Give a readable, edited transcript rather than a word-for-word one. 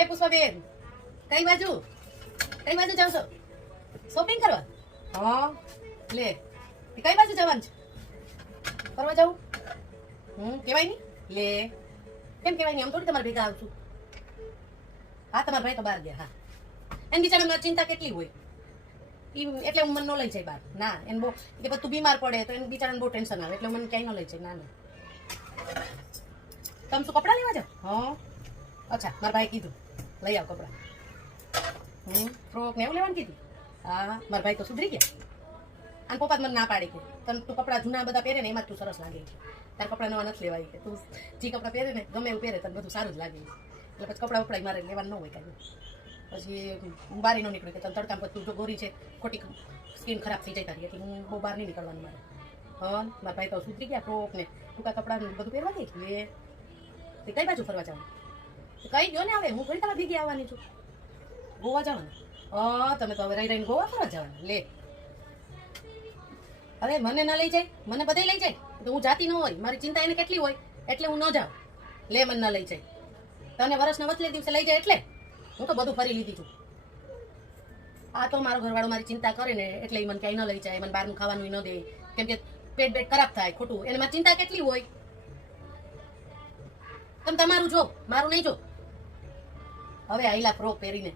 એ પુષ્પાબેન, કઈ બાજુ જાવ છો? શોપિંગ કરવા? હા લે, કઈ બાજુ જવાનું છે? ફરવા જાઉં? કેવાય નહીં લે. કેમ કેવાય નહીં? આમ થોડી તમારે ભેગા આવશું. હા, તમારા ભાઈ તો બહાર ગયા. હા, એની બિચારામાં ચિંતા કેટલી હોય એટલે હું મને ન લઈ જાય બહાર. ના, એને બહુ કે તું બીમાર પડે તો એને બિચારાને બહુ ટેન્શન આવે એટલે મને ક્યાંય ન લઈ જાય. ના ના, તમે શું કપડાં લેવા જાવ? હા, અચ્છા, મારા ભાઈ કીધું લઈ આવ કપડાં. ફ્રોક ને એવું લેવાનું કીધું. હા, મારા ભાઈ તો સુધરી ગયા. અને પપ્પા મને ના પાડી કે તું કપડાં જૂના બધા પહેરે ને એમાં તું સરસ લાગે છે. તાર કપડાં નવા નથી લેવાય કે તું જે કપડાં પહેરે ને ગમે એવું પહેરે તને બધું સારું જ લાગે. એટલે પછી કપડાં વપડાય મારે લેવાનું ન હોય કાંઈ. પછી હું બહાર ન નીકળું કે તને તડકામાં પછી તું જો ગોરી છે ખોટી સ્કિન ખરાબ થઈ જાય તારી એટલે હું બહુ બહાર નહીં નીકળવાનું મારે. હા, મારા ભાઈ તો સુધરી ગયા. ફ્રોક ને ટૂંકા કપડાં બધું પહેરવા દે છે. એ કઈ બાજુ ફરવા જવાનું? કઈ ગયો ને હવે હું થોડી તમારે ભેગી આવવાની છું. ગોવા જવાનું? હા, તમે તો હવે રહી રહીને ગોવા ફરવા જવાના. લે, હવે મને ન લઈ જાય, મને બધે લઈ જાય તો હું જાતી ન હોય. મારી ચિંતા એને કેટલી હોય એટલે હું ન જાઉં. લે, મને ન લઈ જાય. તને વર્ષના વચલે દિવસે લઈ જાય એટલે હું તો બધું ફરી લીધી છું. આ તો મારો ઘરવાળો મારી ચિંતા કરે ને એટલે એ મને ક્યાંય ન લઈ જાય. મને બહારનું ખાવાનું ન દે કેમ કે પેટ ખરાબ થાય ખોટું. એને મારી ચિંતા કેટલી હોય. તમે તમારું જો, મારું નહીં જો. હવે આઈલા ફ્રોક પહેરીને